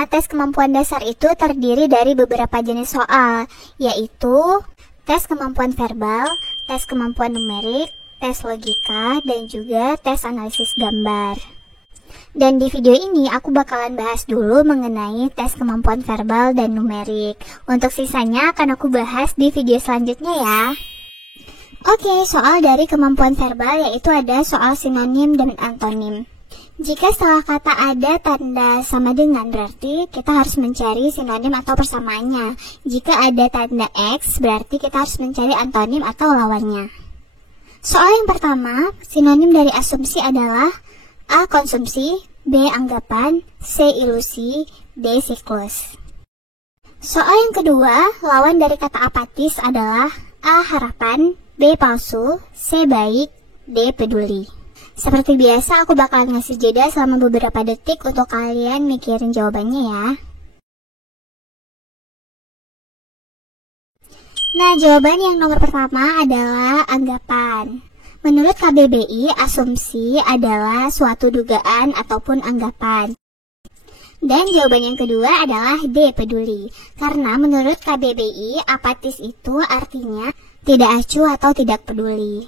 Sebenarnya tes kemampuan dasar itu terdiri dari beberapa jenis soal, yaitu tes kemampuan verbal, tes kemampuan numerik, tes logika, dan juga tes analisis gambar. Dan di video ini aku bakalan bahas dulu mengenai tes kemampuan verbal dan numerik. Untuk sisanya akan aku bahas di video selanjutnya ya. Oke, soal dari kemampuan verbal yaitu ada soal sinonim dan antonim. Jika setelah kata ada tanda sama dengan, berarti kita harus mencari sinonim atau persamaannya. Jika ada tanda X, berarti kita harus mencari antonim atau lawannya. Soal yang pertama, sinonim dari asumsi adalah A. Konsumsi, B. Anggapan, C. Ilusi, D. Siklus. Soal yang kedua, lawan dari kata apatis adalah A. Harapan, B. Palsu, C. Baik, D. Peduli. Seperti biasa aku bakalan ngasih jeda selama beberapa detik untuk kalian mikirin jawabannya ya. Nah, jawaban yang nomor pertama adalah anggapan. Menurut KBBI, asumsi adalah suatu dugaan ataupun anggapan. Dan jawaban yang kedua adalah D. Peduli. Karena menurut KBBI, apatis itu artinya tidak acuh atau tidak peduli.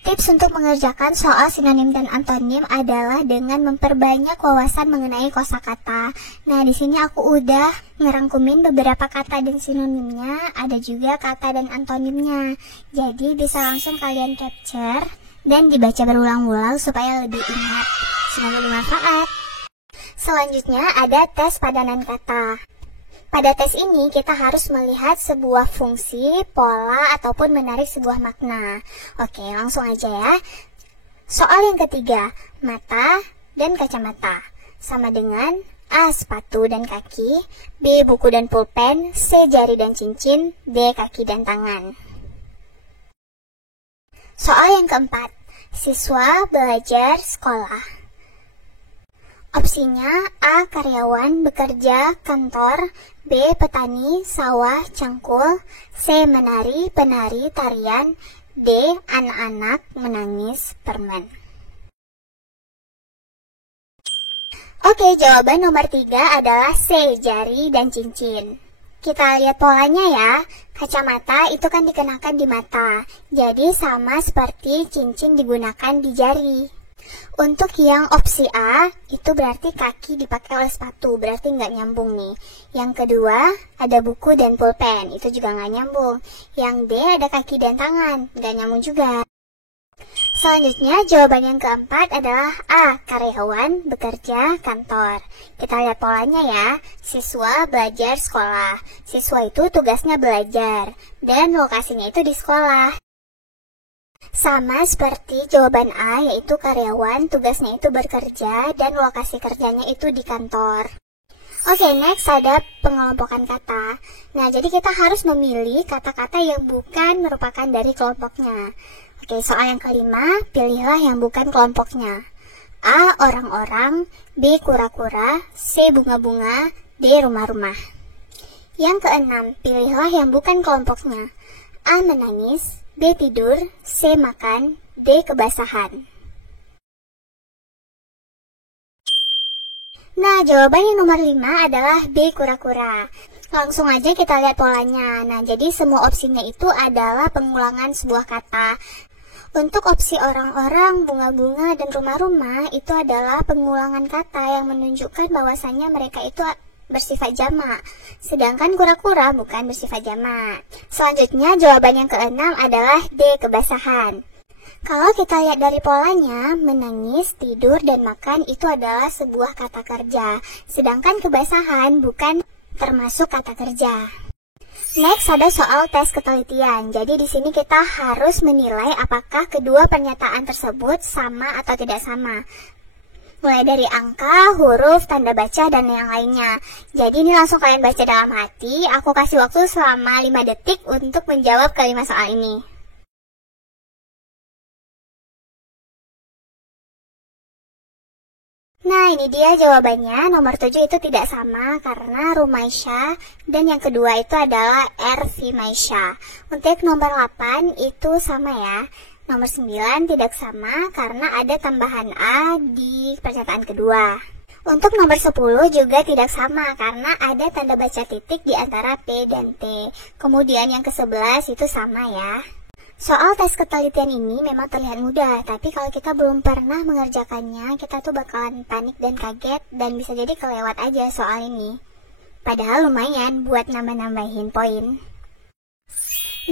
Tips untuk mengerjakan soal sinonim dan antonim adalah dengan memperbanyak wawasan mengenai kosakata. Nah, di sini aku udah ngerangkumin beberapa kata dan sinonimnya, ada juga kata dan antonimnya. Jadi bisa langsung kalian capture dan dibaca berulang-ulang supaya lebih ingat. Semoga bermanfaat. Selanjutnya ada tes padanan kata. Pada tes ini kita harus melihat sebuah fungsi, pola, ataupun menarik sebuah makna. Oke, langsung aja ya. Soal yang ketiga, mata dan kacamata. Sama dengan A. Sepatu dan kaki, B. Buku dan pulpen, C. Jari dan cincin, D. Kaki dan tangan. Soal yang keempat, siswa belajar sekolah. Opsinya A. Karyawan, bekerja, kantor, B. Petani, sawah, cangkul, C. Menari, penari, tarian, D. Anak-anak, menangis, permen. Oke, jawaban nomor 3 adalah C. Jari dan cincin. Kita lihat polanya ya. Kacamata itu kan dikenakan di mata, jadi sama seperti cincin digunakan di jari. Untuk yang opsi A, itu berarti kaki dipakai oleh sepatu, berarti nggak nyambung nih. Yang kedua, ada buku dan pulpen, itu juga nggak nyambung. Yang D, ada kaki dan tangan, nggak nyambung juga. Selanjutnya, jawaban yang keempat adalah A. Karyawan, bekerja, kantor. Kita lihat polanya ya. Siswa belajar sekolah. Siswa itu tugasnya belajar, dan lokasinya itu di sekolah. Sama seperti jawaban A, yaitu karyawan, tugasnya itu bekerja, dan lokasi kerjanya itu di kantor. Oke, next ada pengelompokan kata. Nah, jadi kita harus memilih kata-kata yang bukan merupakan dari kelompoknya. Oke, soal yang kelima, pilihlah yang bukan kelompoknya. A. Orang-orang, B. Kura-kura, C. Bunga-bunga, D. Rumah-rumah. Yang keenam, pilihlah yang bukan kelompoknya. A. Menangis, B. Tidur, C. Makan, D. Kebasahan. Nah, jawaban yang nomor 5 adalah B. Kura-kura. Langsung aja kita lihat polanya. Nah, jadi semua opsinya itu adalah pengulangan sebuah kata. Untuk opsi orang-orang, bunga-bunga, dan rumah-rumah itu adalah pengulangan kata yang menunjukkan bahwasannya mereka itu bersifat jamak, sedangkan kura-kura bukan bersifat jamak. Selanjutnya jawaban yang keenam adalah D. Kebasahan. Kalau kita lihat dari polanya, menangis, tidur, dan makan itu adalah sebuah kata kerja, sedangkan kebasahan bukan termasuk kata kerja. Next ada soal tes ketelitian. Jadi di sini kita harus menilai apakah kedua pernyataan tersebut sama atau tidak sama. Mulai dari angka, huruf, tanda baca, dan yang lainnya. Jadi ini langsung kalian baca dalam hati. Aku kasih waktu selama 5 detik untuk menjawab kelima soal ini. Nah, ini dia jawabannya. Nomor 7 itu tidak sama karena Rumaisya, dan yang kedua itu adalah Erfimaisya. Untuk nomor 8 itu sama ya. Nomor 9 tidak sama karena ada tambahan A di pernyataan kedua. Untuk nomor 10 juga tidak sama karena ada tanda baca titik di antara P dan T. Kemudian yang ke-11 itu sama ya. Soal tes ketelitian ini memang terlihat mudah, tapi kalau kita belum pernah mengerjakannya, kita tuh bakalan panik dan kaget dan bisa jadi kelewat aja soal ini. Padahal lumayan buat nambah-nambahin poin.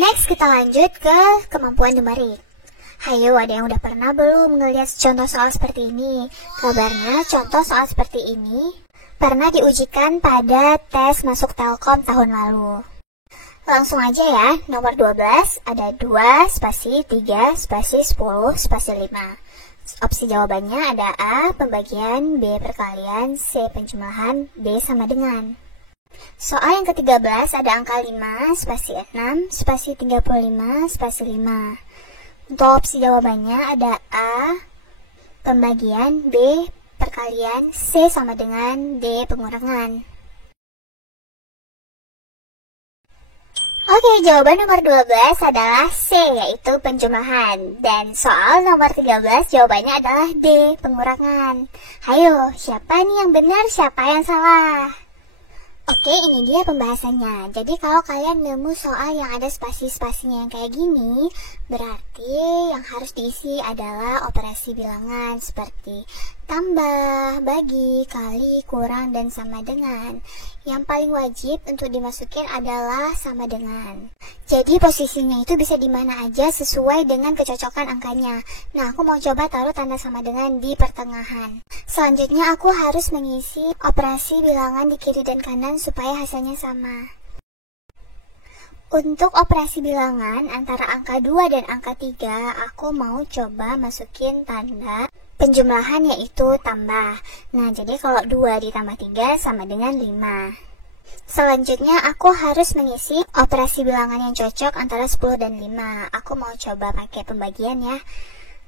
Next kita lanjut ke kemampuan numerik. Hayo, ada yang udah pernah belum ngeliat contoh soal seperti ini? Kabarnya contoh soal seperti ini pernah diujikan pada tes masuk Telkom tahun lalu. Langsung aja ya, nomor 12 ada 2 spasi 3 spasi 10 spasi 5. Opsi jawabannya ada A pembagian, B perkalian, C penjumlahan, D sama dengan. Soal yang ke-13 ada angka 5 spasi 6 spasi 35 spasi 5. Untuk opsi jawabannya ada A pembagian, B perkalian, C sama dengan, D pengurangan. Oke, jawaban nomor 12 adalah C, yaitu penjumlahan. Dan soal nomor 13 jawabannya adalah D, pengurangan. Hayo, siapa nih yang benar, siapa yang salah? Oke, ini dia pembahasannya. Jadi kalau kalian nemu soal yang ada spasi-spasinya yang kayak gini, berarti yang harus diisi adalah operasi bilangan seperti tambah, bagi, kali, kurang, dan sama dengan. Yang paling wajib untuk dimasukin adalah sama dengan. Jadi posisinya itu bisa di mana aja sesuai dengan kecocokan angkanya. Nah, aku mau coba taruh tanda sama dengan di pertengahan. Selanjutnya aku harus mengisi operasi bilangan di kiri dan kanan supaya hasilnya sama. Untuk operasi bilangan antara angka 2 dan angka 3, aku mau coba masukin tanda penjumlahan yaitu tambah. Nah, jadi kalau 2 ditambah 3 sama dengan 5. Selanjutnya aku harus mengisi operasi bilangan yang cocok antara 10 dan 5. Aku mau coba pakai pembagian ya.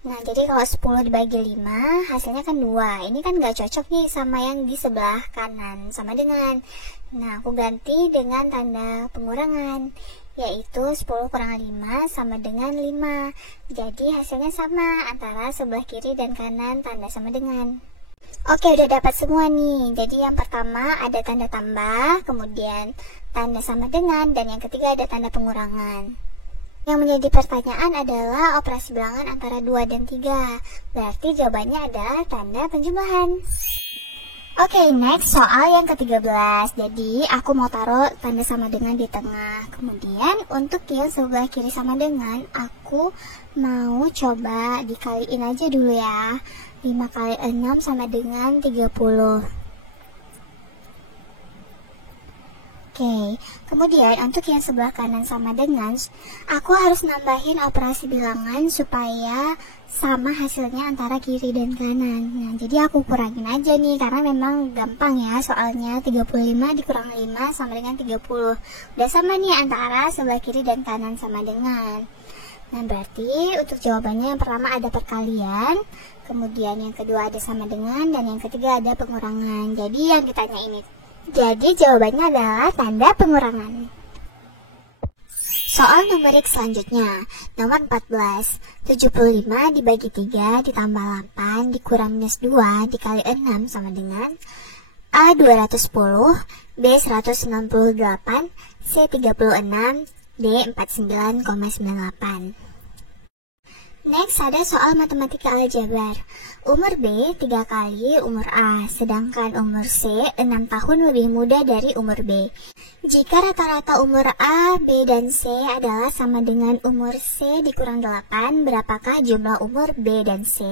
Nah, jadi kalau 10 dibagi 5, hasilnya kan 2. Ini kan gak cocok nih sama yang di sebelah kanan, sama dengan. Nah, aku ganti dengan tanda pengurangan, yaitu 10 kurang 5 sama dengan 5. Jadi hasilnya sama antara sebelah kiri dan kanan tanda sama dengan. Oke, udah dapat semua nih. Jadi yang pertama ada tanda tambah, kemudian tanda sama dengan, dan yang ketiga ada tanda pengurangan. Yang menjadi pertanyaan adalah operasi bilangan antara 2 dan 3. Berarti jawabannya adalah tanda penjumlahan. Oke, next soal yang ke-13. Jadi aku mau taruh tanda sama dengan di tengah. Kemudian untuk yang sebelah kiri sama dengan, aku mau coba dikaliin aja dulu ya. 5 kali 6 sama dengan 30. Oke, kemudian untuk yang sebelah kanan sama dengan, aku harus nambahin operasi bilangan supaya sama hasilnya antara kiri dan kanan. Nah, jadi aku kurangin aja nih, karena memang gampang ya soalnya. 35 dikurang 5 sama dengan 30. Udah sama nih antara sebelah kiri dan kanan sama dengan. Nah, berarti untuk jawabannya yang pertama ada perkalian, kemudian yang kedua ada sama dengan, dan yang ketiga ada pengurangan. Jadi yang ditanya ini. Jadi jawabannya adalah tanda pengurangan. Soal numerik selanjutnya, nomor 14. 75 dibagi 3 ditambah 8 dikurang minus 2 dikali 6 sama dengan A 210, B 168, C 36, D 49,98. Next ada soal matematika aljabar. Umur B 3 kali umur A, sedangkan umur C 6 tahun lebih muda dari umur B. Jika rata-rata umur A, B, dan C adalah sama dengan umur C dikurang 8, berapakah jumlah umur B dan C?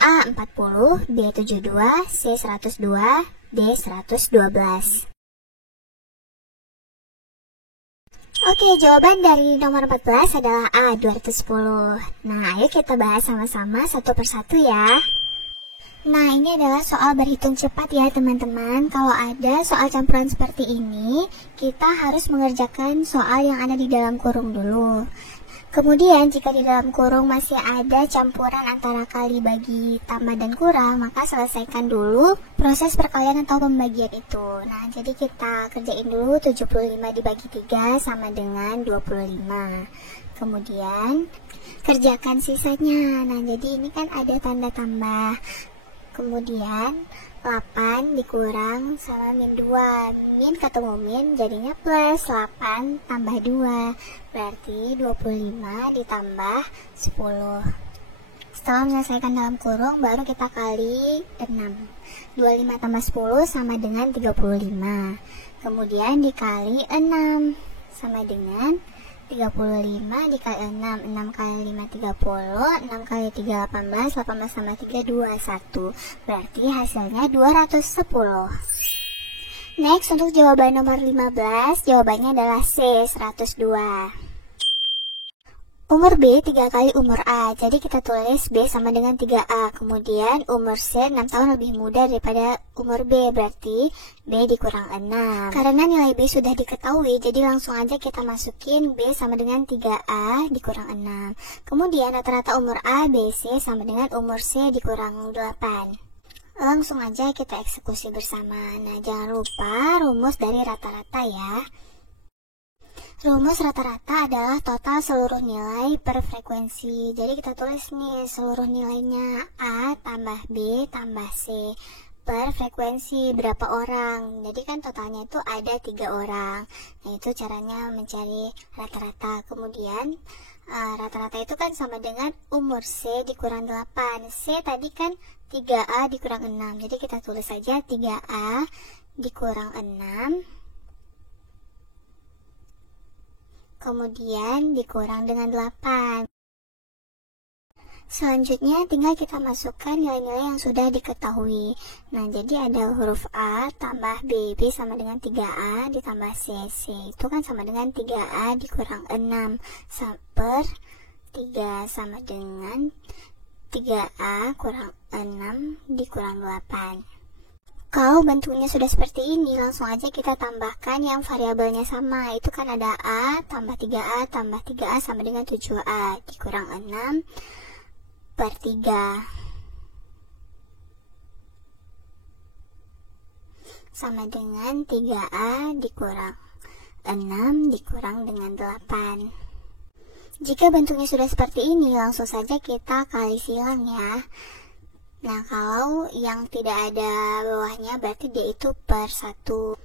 A 40, B 72, C 102, D 112. Oke, jawaban dari nomor 14 adalah A, 210. Nah, ayo kita bahas sama-sama satu persatu ya. Nah, ini adalah soal berhitung cepat ya teman-teman. Kalau ada soal campuran seperti ini, kita harus mengerjakan soal yang ada di dalam kurung dulu. Kemudian jika di dalam kurung masih ada campuran antara kali, bagi, tambah, dan kurang, maka selesaikan dulu proses perkalian atau pembagian itu. Nah, jadi kita kerjain dulu 75 dibagi 3 sama dengan 25. Kemudian kerjakan sisanya. Nah, jadi ini kan ada tanda tambah. Kemudian 8 dikurang sama min 2. Min ketemu min jadinya plus 8 tambah 2. Berarti 25 ditambah 10. Setelah menyelesaikan dalam kurung, baru kita kali 6. 25 tambah 10 sama dengan 35. Kemudian dikali 6 sama dengan 35 dikali 6. 6 kali 5 30. 6 kali 3 18. 18 tambah 3 21. Berarti hasilnya 210. Next, untuk jawaban nomor 15, jawabannya adalah C, 102. Umur B 3 kali umur A, jadi kita tulis B sama dengan 3A. Kemudian umur C 6 tahun lebih muda daripada umur B, berarti B dikurang 6. Karena nilai B sudah diketahui, jadi langsung aja kita masukin B sama dengan 3A dikurang 6. Kemudian rata-rata umur A, B, C sama dengan umur C dikurang 8. Langsung aja kita eksekusi bersama. Nah, jangan lupa rumus dari rata-rata ya. Rumus rata-rata adalah total seluruh nilai per frekuensi. Jadi kita tulis nih seluruh nilainya A tambah B tambah C per frekuensi berapa orang. Jadi kan totalnya itu ada 3 orang. Nah, itu caranya mencari rata-rata. Kemudian rata-rata itu kan sama dengan umur C dikurang 8. C tadi kan 3A dikurang 6. Jadi kita tulis saja 3A dikurang 6. Kemudian dikurang dengan 8. Selanjutnya tinggal kita masukkan nilai-nilai yang sudah diketahui. Nah, jadi ada huruf A tambah B, B sama dengan 3A ditambah C, C itu kan sama dengan 3A dikurang 6 per 3 sama dengan 3A kurang 6 dikurang 8. Kalau bentuknya sudah seperti ini, langsung aja kita tambahkan yang variabelnya sama. Itu kan ada A tambah 3A tambah 3A sama dengan 7A dikurang 6 per 3 sama dengan 3A dikurang 6 dikurang dengan 8. Jika bentuknya sudah seperti ini, langsung saja kita kali silang ya. Nah, kalau yang tidak ada bawahnya berarti dia itu per 1.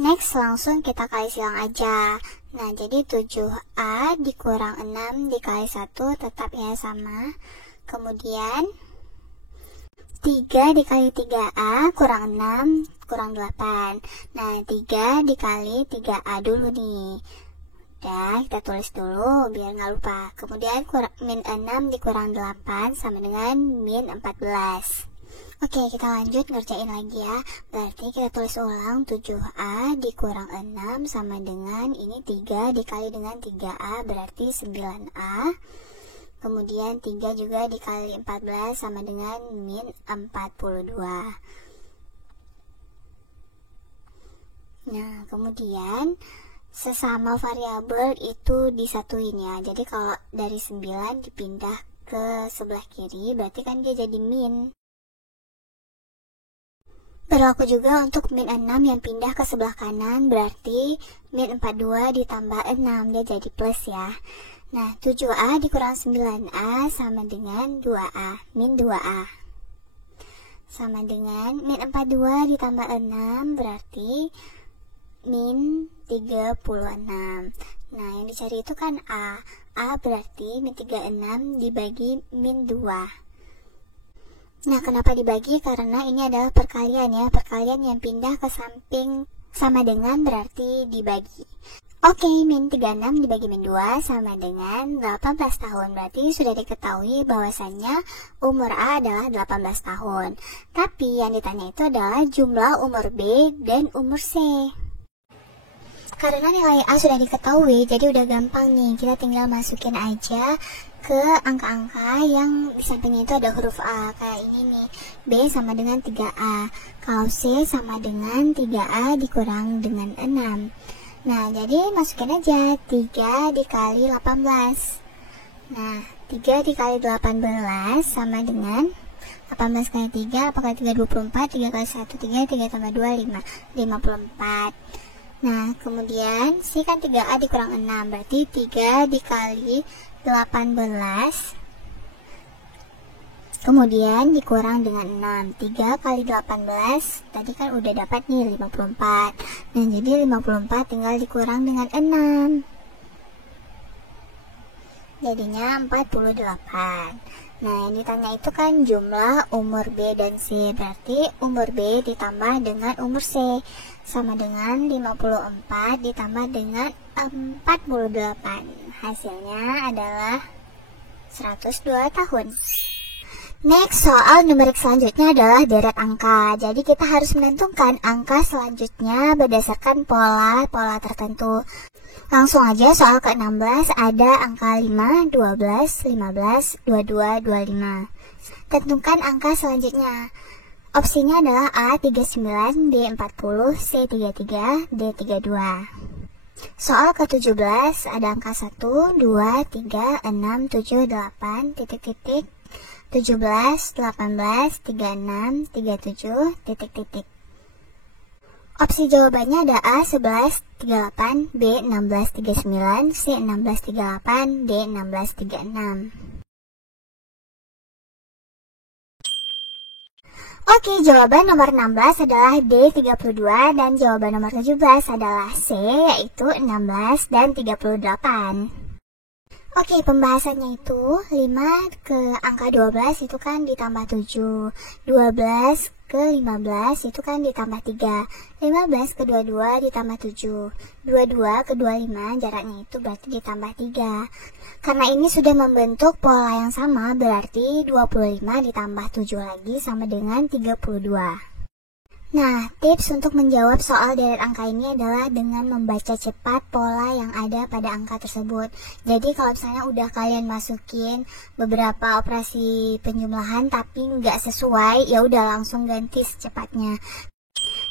Next, langsung kita kali silang aja. Nah, jadi 7A dikurang 6 dikali 1 tetap ya sama. Kemudian 3 dikali 3A kurang 6 kurang 8. Nah, 3 dikali 3A dulu nih. Udah, kita tulis dulu biar nggak lupa. Kemudian min 6 dikurang 8 sama dengan min 14. Oke, kita lanjut ngerjain lagi ya. Berarti kita tulis ulang 7A dikurang 6 sama dengan ini 3 dikali dengan 3A berarti 9A. Kemudian 3 juga dikali 14 sama dengan min 42. Nah, kemudian sesama variabel itu disatuin ya. Jadi kalau dari 9 dipindah ke sebelah kiri, berarti kan dia jadi min. Berlaku juga untuk min 6 yang pindah ke sebelah kanan, berarti min 42 ditambah 6, dia jadi plus ya. Nah, 7A dikurang 9A sama dengan 2A, min 2A. Sama dengan min 42 ditambah 6, berarti min 36. Nah, yang dicari itu kan A. A berarti min 36 dibagi min 2. Nah, kenapa dibagi? Karena ini adalah perkalian ya. Perkalian yang pindah ke samping sama dengan berarti dibagi. Oke, min 36 dibagi min 2 sama dengan 18 tahun. Berarti sudah diketahui bahwasannya umur A adalah 18 tahun. Tapi yang ditanya itu adalah jumlah umur B dan umur C. Karena nilai A sudah diketahui, jadi udah gampang nih. Kita tinggal masukin aja ke angka-angka yang di sampingnya itu ada huruf A. Kayak ini nih, B sama dengan 3A. Kalau C sama dengan 3A dikurang dengan 6. Nah, jadi masukin aja 3 dikali 18. Nah, 3 dikali 18 sama dengan 18 kali 3, apa kali 3, 24, 3 kali 1, 3, 3 tambah 2, 5, 54. Nah, kemudian C kan 3A dikurang 6, berarti 3 dikali 18 Kemudian dikurang dengan 6. 3 kali 18, tadi kan udah dapat nih 54. Nah, jadi 54 tinggal dikurang dengan 6. Jadinya 48. Nah, yang ditanya itu kan jumlah umur B dan C. Berarti umur B ditambah dengan umur C sama dengan 54 ditambah dengan 48. Hasilnya adalah 102 tahun. Next, soal numerik selanjutnya adalah deret angka. Jadi kita harus menentukan angka selanjutnya berdasarkan pola tertentu. Langsung aja soal ke-16 ada angka 5, 12, 15, 22, 25. Tentukan angka selanjutnya. Opsinya adalah A 39, B 40, C 33, D 32. Soal ke-17 ada angka 1, 2, 3, 6, 7, 8, titik-titik, 17, 18, 36, 37, titik-titik. Opsi jawabannya ada A 11, 38, B 16, 39, C 16, 38, D 16, 36. Oke, jawaban nomor 16 adalah D 32 dan jawaban nomor 17 adalah C, yaitu 16 dan 38. Oke, pembahasannya itu 5 ke angka 12 itu kan ditambah 7, 12 ke 15 itu kan ditambah 3, 15 ke 22 ditambah 7, 22 ke 25 jaraknya itu berarti ditambah 3. Karena ini sudah membentuk pola yang sama, berarti 25 ditambah 7 lagi sama dengan 32. Nah, tips untuk menjawab soal deret angka ini adalah dengan membaca cepat pola yang ada pada angka tersebut. Jadi kalau misalnya udah kalian masukin beberapa operasi penjumlahan tapi nggak sesuai, ya udah langsung ganti secepatnya.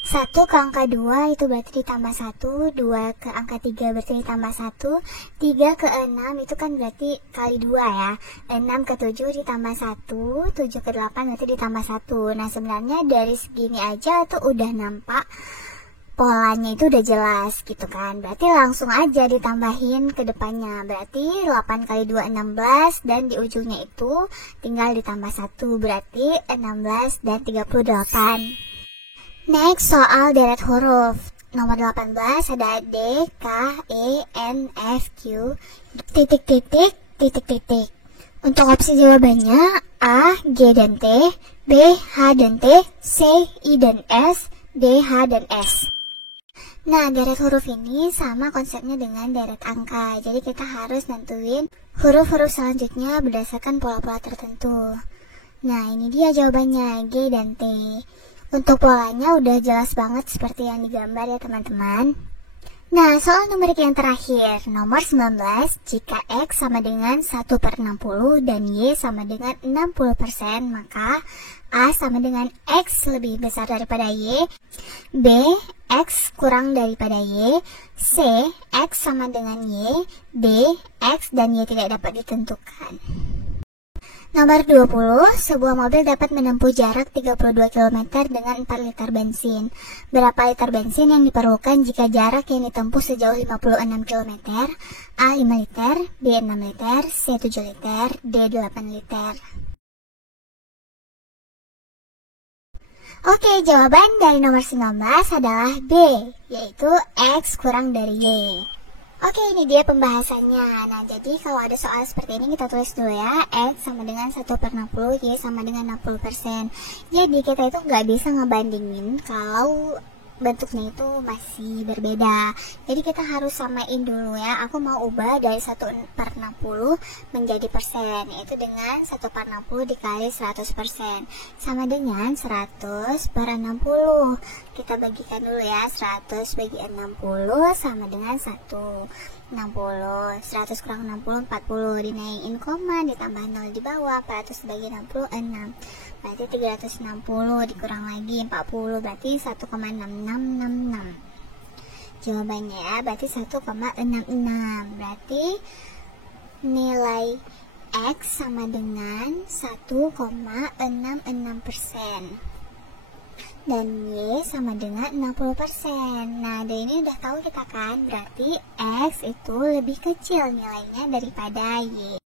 1 ke angka 2 itu berarti ditambah 1, 2 ke angka 3 berarti ditambah 1, 3 ke 6 itu kan berarti kali 2 ya, 6 ke 7 ditambah 1, 7 ke 8 berarti ditambah 1. Nah, sebenarnya dari segini aja tuh udah nampak polanya itu udah jelas gitu kan, berarti langsung aja ditambahin ke depannya, berarti 8 kali 2 16 dan di ujungnya itu tinggal ditambah 1, berarti 16 dan 38. Next, soal deret huruf. Nomor 18 ada D, K, E, N, F, Q, titik-titik, titik-titik. Untuk opsi jawabannya A, G dan T, B, H dan T, C, I dan S, D, H dan S. Nah, deret huruf ini sama konsepnya dengan deret angka. Jadi kita harus nentuin huruf-huruf selanjutnya berdasarkan pola-pola tertentu. Nah, ini dia jawabannya, G dan T. Untuk polanya udah jelas banget seperti yang digambar ya teman-teman. Nah, soal numerik yang terakhir, nomor 19, jika X sama dengan 1/60 dan Y sama dengan 60%, maka A sama dengan X lebih besar daripada Y, B, X kurang daripada Y, C, X sama dengan Y, D, X dan Y tidak dapat ditentukan. Nomor 20, sebuah mobil dapat menempuh jarak 32 km dengan 4 liter bensin. Berapa liter bensin yang diperlukan jika jarak yang ditempuh sejauh 56 km? A 5 liter, B 6 liter, C 7 liter, D 8 liter. Oke, jawaban dari nomor 19 adalah B, yaitu X kurang dari Y. Oke, ini dia pembahasannya. Nah, jadi kalau ada soal seperti ini kita tulis dulu ya. X sama dengan 1/60, Y sama dengan 60%. Jadi kita itu nggak bisa ngebandingin kalau bentuknya itu masih berbeda. Jadi kita harus samain dulu ya. Aku mau ubah dari 1/60 menjadi persen, yaitu dengan 1/60 dikali 100%. Sama dengan 100/60. Kita bagikan dulu ya, 100 bagi 60 sama dengan 1. 60, 100 kurang 60, 40, dinaikin koma, ditambah 0 di bawah, 400 bagi 66, berarti 360, dikurang lagi 40, berarti 1,6666. Jawabannya ya, berarti 1,66, berarti nilai X sama dengan 1,66%. Dan Y sama dengan 60%. Nah, dari ini udah tahu kita kan, berarti X itu lebih kecil nilainya daripada Y.